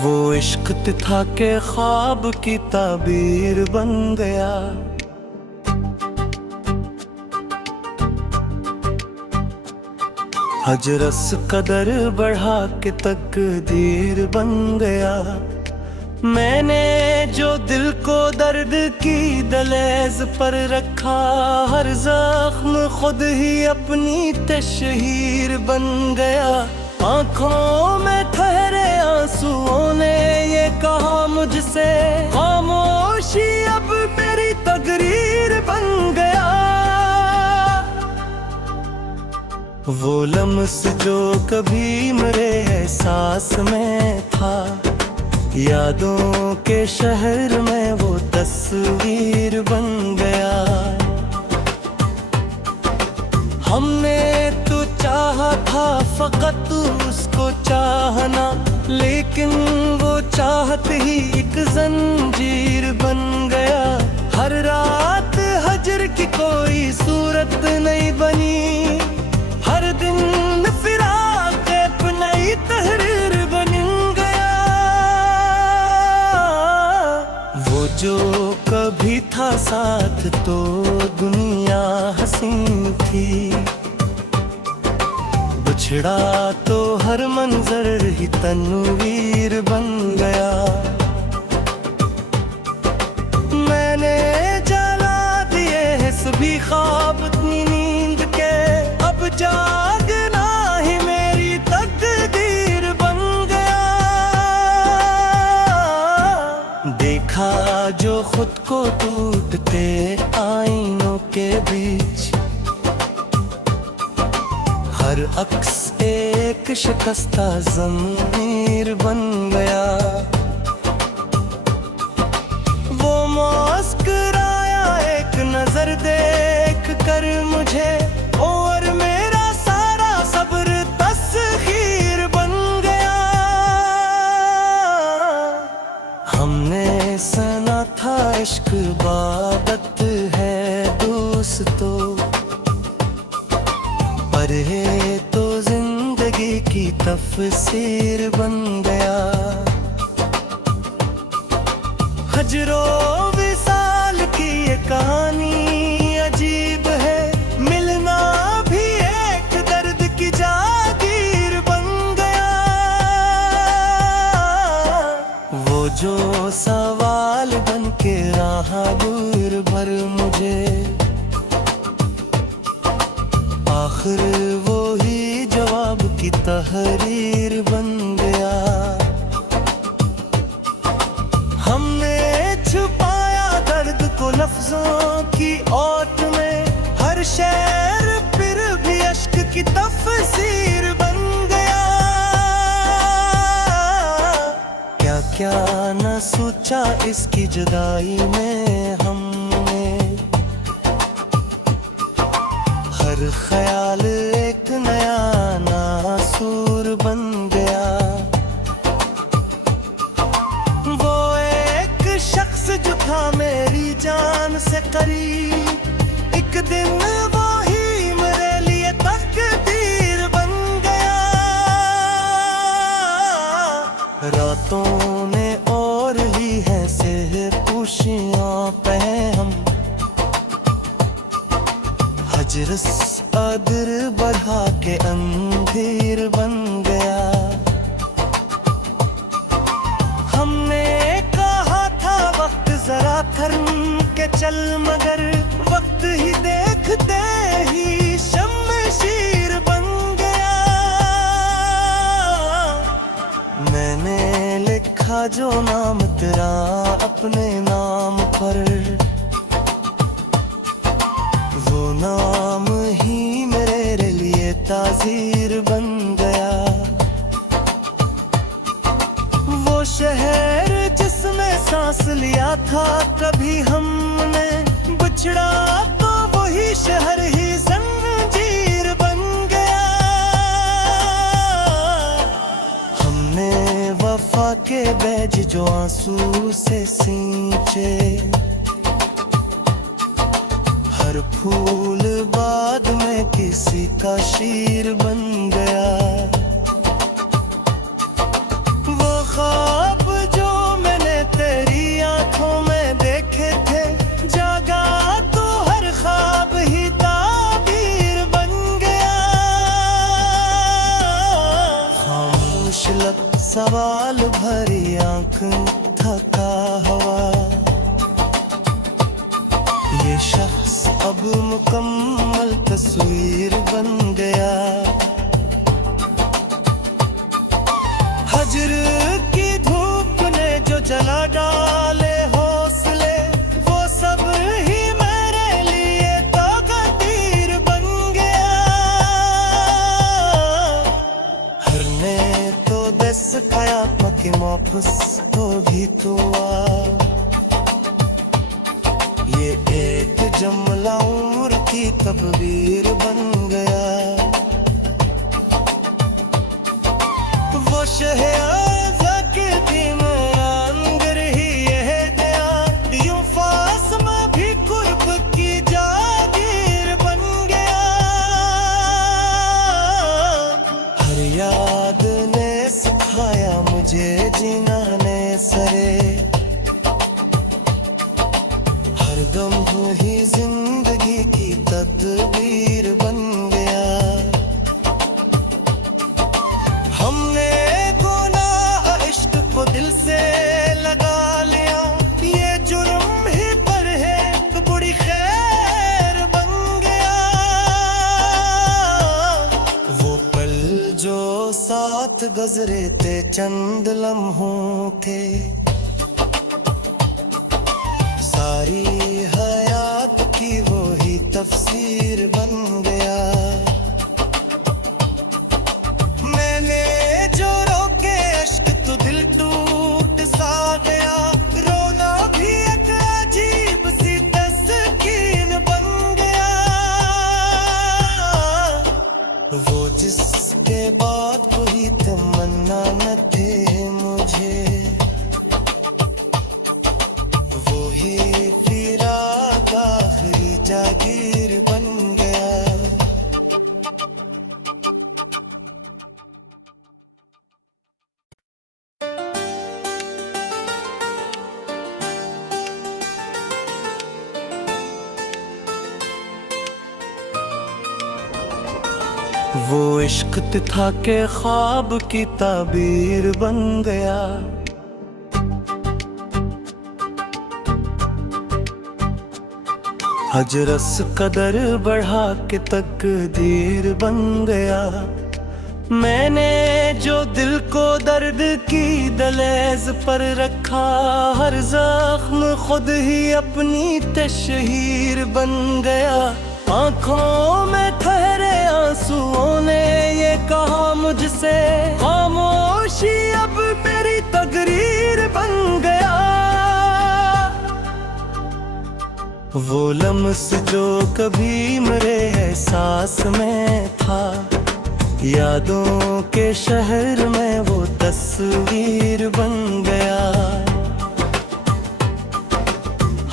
वो इश्क था के ख्वाब की ताबीर बन गया। हजरस कदर बढ़ा के तकदीर बन गया। मैंने जो दिल को दर्द की दलेज पर रखा, हर जख्म खुद ही अपनी तशहीर बन गया। आंखों में ठहरे आंसुओं ने ये कहा मुझसे, खामोशी अब मेरी तकरीर बन गया। वो लम्स जो कभी मेरे एहसास में था, यादों के शहर में वो तस्वीर बन गया। हमने तो चाहा था फकत उसको चाहना, लेकिन वो चाहत ही एक जंजीर बन गया। हर रात हजर की कोई सूरत नहीं बनी, हर दिन फिराक पे नई तहरीर बन गया। वो जो कभी था साथ तो दुनिया हसीन थी, बिछड़ा तो हर मंजर ही तनवीर बन गया। मैंने जला दिए सभी ख्वाब अपनी नींद के, अब जागना ही मेरी तकदीर बन गया। देखा जो खुद को टूटते आईनों के बीच, हर अक्स एक शिकस्ता ज़मीर बन गया। वो मुस्कुराया एक नजर देख कर मुझे, और मेरा सारा सब्र तस्खीर बन गया। हमने सुना था इश्क इबादत है दोस्तों, पर है तो जिंदगी की तफसीर बन गया। हजरो विसाल की ये कहानी अजीब है, मिलना भी एक दर्द की जागीर बन गया। वो जो सवाल बन के रहा दूर भर मुझे, आखिर वो ही जवाब की तहरीर बन गया। हमने छुपाया दर्द को लफ्जों की ओट में, हर शेर फिर भी अश्क की तफसीर बन गया। क्या क्या न सोचा इसकी जुदाई में हमने, हर ख्याल एक नया नासूर बन गया। वो एक शख्स जो था मेरी जान से करीब, एक दिन वो ही मेरे लिए तकदीर बन गया। रातों में और ही है से खुशियां पे हम, हजरस अदर बढ़ा के अंधेर बन गया। हमने कहा था वक्त जरा थर्म के चल, मगर वक्त ही देखते ही शमशीर बन गया। मैंने लिखा जो नाम तेरा अपने नाम पर, वो नाम ही मेरे लिए ताज़ीर बन गया। वो शहर जिसमें सांस लिया था कभी हमने, बिछड़ा तो वही शहर ही जंजीर बन गया। हमने वफा के बैज जो आंसू से सींचे, हर फूल बाद में किसी का शीर बन गया। वो ख्वाब सवाल भरी आंख थका हवा। ये शख्स अब मुकम्मल तस्वीर बन गया। हजर की धूप ने जो जला डाले हौसले, वो सब ही मेरे लिए तो गदीर बन गया। हर ने तो दस खाया पके वापस तो भी तो ये एक जमला उम्र की तकदीर बन गया। वो शहज़ा के दिन अंगर ही यह गया, यूं फास में भी कुर्ब की जागीर बन गया। हर याद ने सिखाया मुझे जीना ने सरे, हर दम ही जिंदगी की तदबीर बन गया। हमने गुनाह इश्क को दिल से लगा लिया, ये जुर्म ही पर है तो बुरी खैर बन गया। वो पल जो साथ गुजरे थे चंद लम्हों के, सारी हयात की वो ही तफसीर बन गया। मैंने जो रोके अश्क तो दिल टूट सा गया, रोना भी एक अजीब सी तस्कीन बन गया। वो जिसके बाद कोई तमन्ना न थे मुझे, वो ही फिराक आखिरी जागीर बन गया। वो इश्क था के ख्वाब की ताबीर बन गया। हजरस कदर बढ़ा के तकदीर बन गया। मैंने जो दिल को दर्द की दलेज पर रखा, हर जख्म खुद ही अपनी तशहीर बन गया। आंखों में ठहरे आंसुओं ने ये कहा मुझसे, खामोशी अब मेरी तकरीर बन गया। वो लम्स जो कभी मेरे एहसास में था, यादों के शहर में वो तस्वीर बन गया।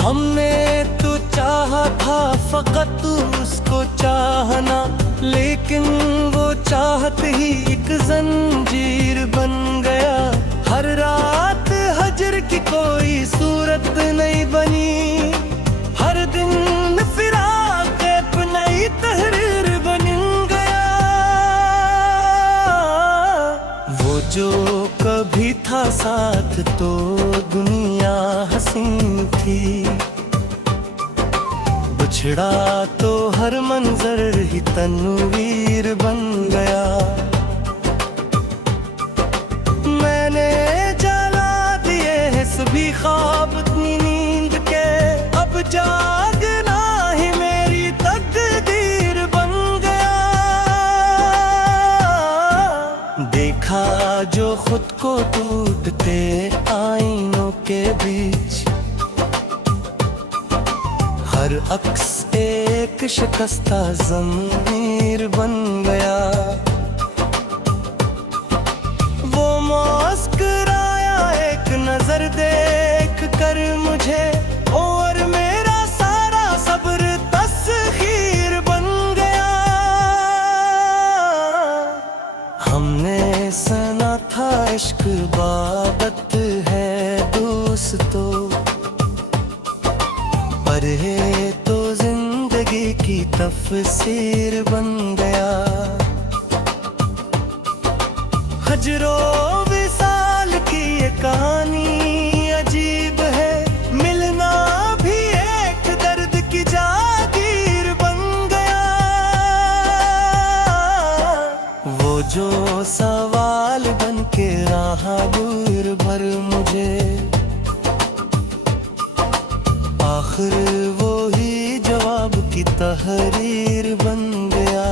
हमने तो चाहा था फकत उसको चाहना, लेकिन वो चाहत ही एक जंजीर बन गया। हर रात हजर की कोई सूरत नहीं बनी, हर दिन फिराक एक नई तहरीर बन गया। वो जो कभी था साथ तो दुनिया हसीन थी, बिछड़ा तो हर मंजर ही तनवीर बन गया। मैंने जला दिए हैं सभी ख्वाब अपनी नींद के, अब जागना ही मेरी तकदीर बन गया। देखा जो खुद को टूटते आईनों के बीच, हर अक्स एक शिकस्ता ज़मीर बन गया। वो मुस्कुराया एक नजर देख कर मुझे, और मेरा सारा सब्र तस्खीर बन गया। हमने सुना था इश्क इबादत है दोस्तों, पर है तो जिंदगी की तफसीर बन गया। हजरो विसाल कहानी अजीब है, मिलना भी एक दर्द की जागीर बन गया। वो जो सवाल बन के रहा दूर भर मुझे, आखिर वो ही जवाब की तहरीर बन गया।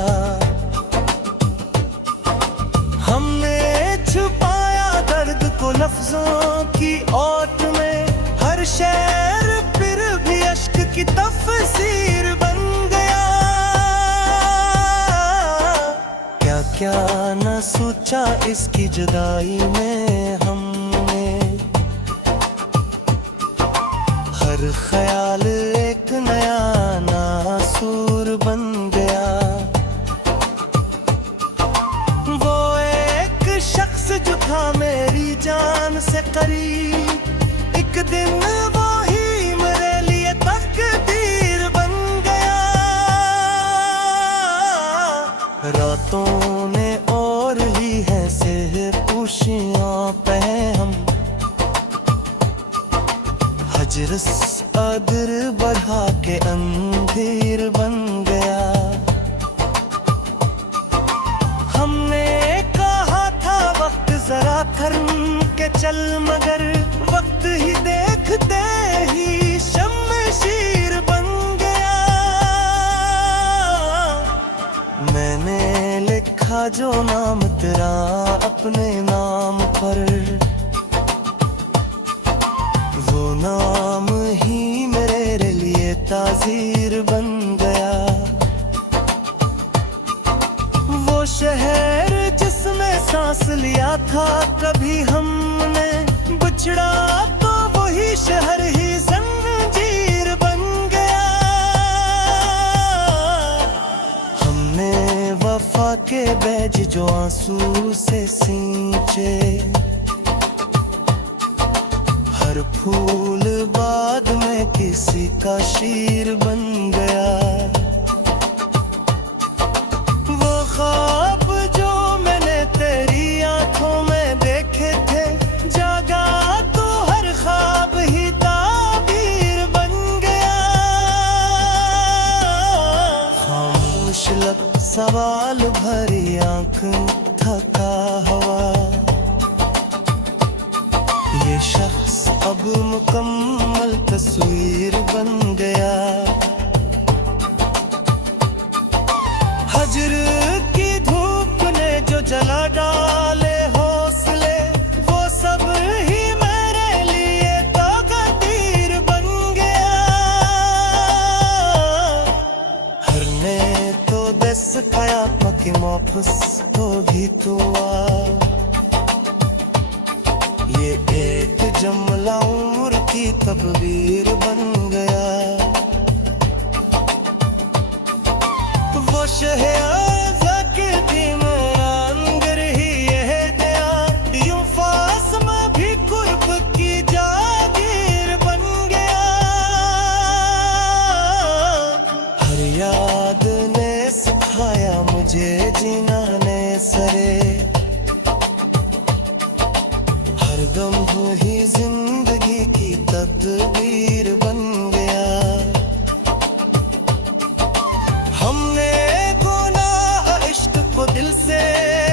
हमने छुपाया दर्द को लफ्जों की ओट में, हर शेर फिर भी अश्क की तफसीर बन गया। क्या क्या न सोचा इसकी जुदाई में हमने, हर ख्याल एक नया नासूर बन गया। वो एक शख्स जो था मेरी जान से करीब, एक दिन वो ही मेरे लिए तकदीर बन गया। रातों ने और ही है सेहर पूशियां पे हम, हजरस अदर बढ़ा के अंधेर बन गया। हमने कहा था वक्त जरा थर्म के चल, मगर वक्त ही देखते ही शमशीर बन गया। मैंने लिखा जो नाम तेरा अपने नाम पर, वो नाम ही मेरे लिए ताज़ीर बन गया। वो शहर जिसमें सांस लिया था कभी हमने, बिछड़ा तो वही शहर ही जंजीर बन गया। हमने वफा के बैज जो आंसू से सींचे, हर फूल बाद में किसी का शीर बन गया। वो ख्वाब जो मैंने तेरी आंखों में देखे थे, जागा तो हर ख्वाब ही ताबीर बन गया। खामोश लब सवाल भरी आंख थका हवा, ये शख्स अब मुकम्मल तस्वीर बन गया। हजर की धूप ने जो जला डाले हौसले, वो सब ही मेरे लिए तकदीर बन गया। हर ने तो दस खाया पकी मौफस तो भी तो ये एक जमला उम्र की तकदीर बन गया। वो शहज़ा के दिन अंदर ही यह दया, यूं फास में भी कुर्ब की जागीर बन गया। हर याद ने सिखाया मुझे जीना ने सरे, गम ही जिंदगी की तकदीर बन गया। हमने गुनाह इश्क को दिल से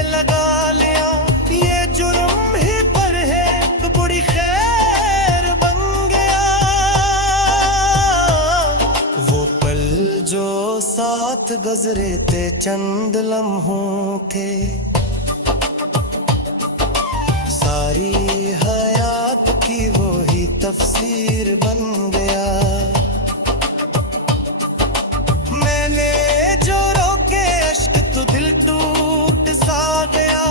लगा लिया, ये जुर्म ही पर है तो बुरी खैर बन गया। वो पल जो साथ गुजरे थे चंद लम्हों के, सारी हयात की वो ही तफसीर बन गया। मैंने जो रोके अश्क तो दिल टूट सा गया,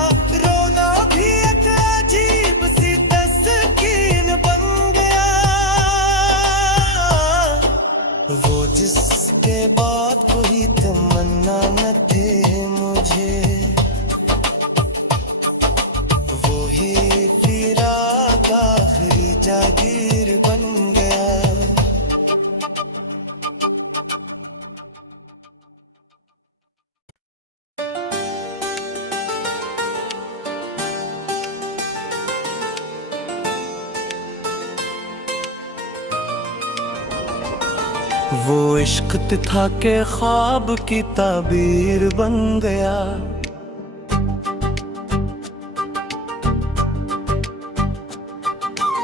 रोना भी एक अजीब सी तस्कीन बन गया। वो जिसके बाद कोई तमन्ना न थे मुझे, आखिरी जागीर बन गया। वो इश्क था के ख्वाब की ताबीर बन गया।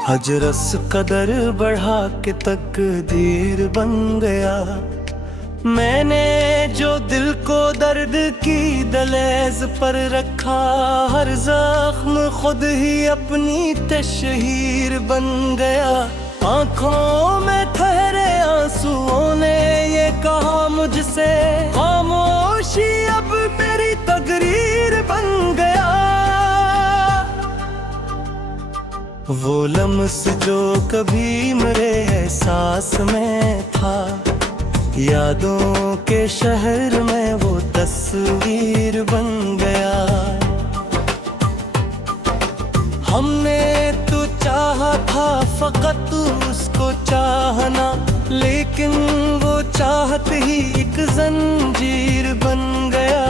हजरस कदर बढ़ा के तकदीर बन गया। मैंने जो दिल को दर्द की दलेज पर रखा, हर जख्म खुद ही अपनी तशहीर बन गया। आंखों में ठहरे आंसुओं ने ये कहा मुझसे, खामोशी अब मेरी तकरीर बन गया। वो लम्स जो कभी मेरे एहसास में था, यादों के शहर में वो तस्वीर बन गया। हमने तो चाहा था फकत उसको चाहना, लेकिन वो चाहत ही एक जंजीर बन गया।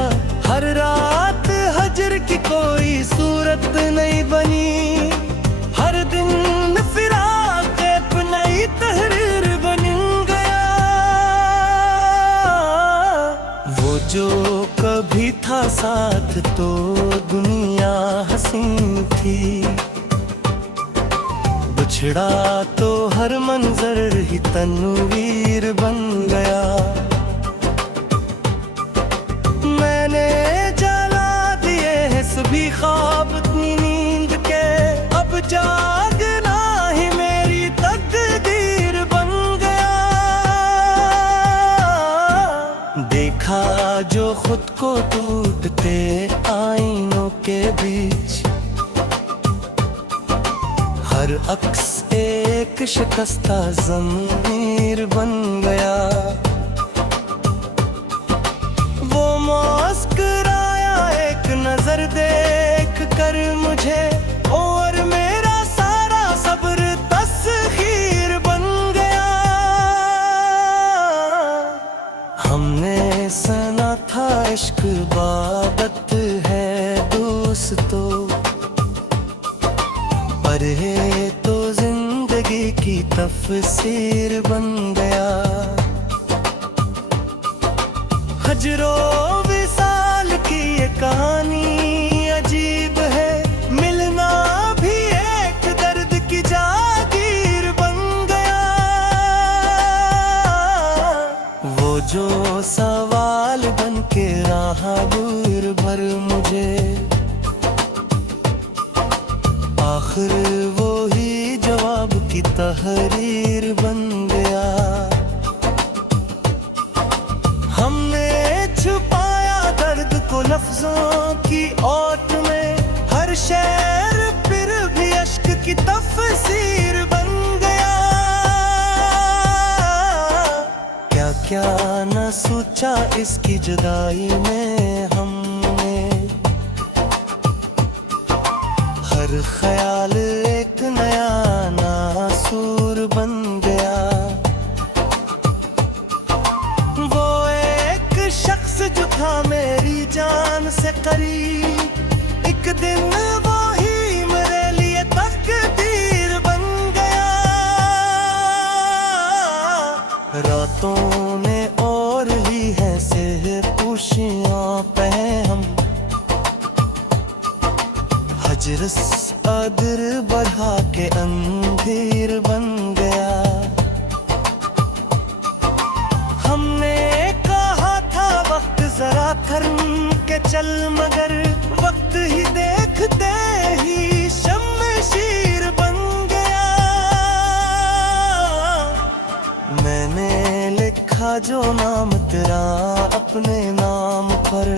हर रात हजर की कोई सूरत नहीं बनी, हर दिन फिराक एक नई तहरीर बन गया। वो जो कभी था साथ तो दुनिया हसीन थी, बिछड़ा तो हर मंजर ही तनवीर बन गया। मैंने जला दिए हैं सभी ख्वाब अपनी नींद के, अब जागना ही मेरी तकदीर बन गया। देखा जो खुद को टूटते आईनों के बीच, हर अक्स एक शिकस्ता ज़मीर बन गया। वो मुस्कुराया एक नजर देख कर मुझे, और मेरा सारा सब्र तस्खीर बन गया। हमने सुना था इश्क इबादत है दोस्तों, पर है तो जिंदगी की तफसीर बन गया। हजरो विसाल की ये कहानी अजीब है, मिलना भी एक दर्द की जागीर बन गया। वो जो सवाल बन के रहा दूर भर मुझे, आखिर वो ही जवाब की तहरीर बन गया। हमने छुपाया दर्द को लफ्जों की ओट में, हर शेर फिर भी अश्क की तफसीर बन गया। क्या क्या न सोचा इसकी जुदाई में हमने, हर ख्याल एक नया नासूर बन गया। वो एक शख्स जो था मेरी जान से करीब, एक दिन वो ही मेरे लिए तकदीर बन गया। रातों में और ही है सिर खुशियां पे हम, हजरस अदर बढ़ा के अंधेर बन गया। हमने कहा था वक्त जरा थर्म के चल, मगर वक्त ही देखते ही शमशीर बन गया। मैंने लिखा जो नाम तेरा अपने नाम पर,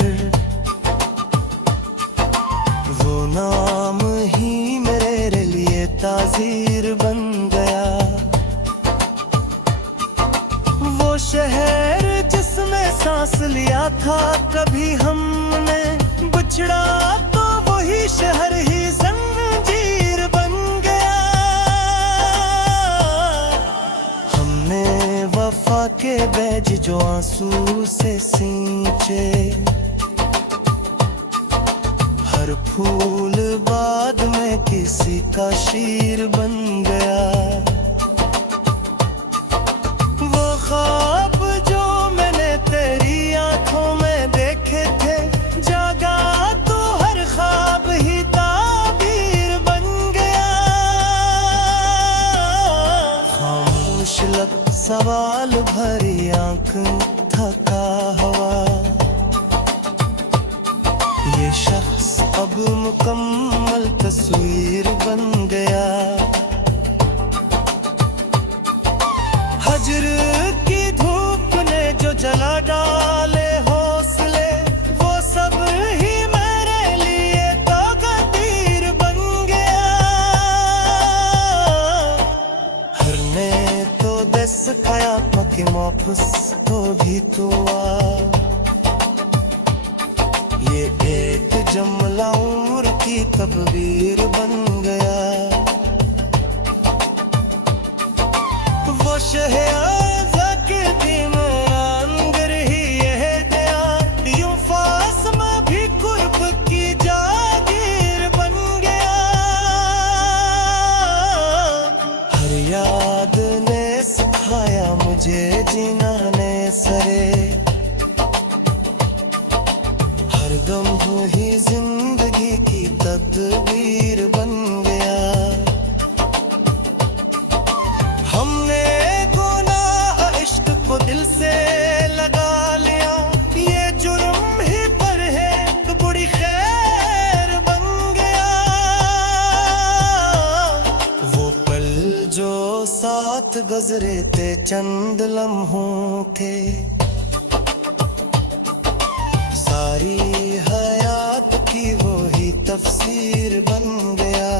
वो नाम ही मेरे लिए ताज़ीर बन गया। वो शहर जिसमें सांस लिया था कभी हमने, बिछड़ा तो वही शहर ही जंजीर बन गया। हमने वफा के बैज जो आंसू से सींचे, हर फूल बाद में किसी का शीर बन गया। वो ख्वाब सवाल भरी आंख थका हवा। ये शख्स अब मुकम्मल तस्वीर बन गया। हजर की धूप ने जो जला डाले हौसले, वो सब ही मेरे लिए ताकदीर बन गया। हर ने तो दस खाया पकी वापस तो भी तो ये एक जमला उम्र की तकदीर बन गया। वो शहज़ादा के दिन अंदर ही यह गया, यूं फास में भी कुर्ब की जागीर बन गया। हर याद ने सिखाया मुझे जीना ने सरे, हर गम ही जिंदगी की तदबीर बन गया। हमने गुनाह इश्क को दिल से लगा लिया, ये जुर्म ही पर है तो बुरी खैर बन गया। वो पल जो साथ गुजरे थे चंद लम्हों के, सारी हयात की वो ही तफसीर बन गया।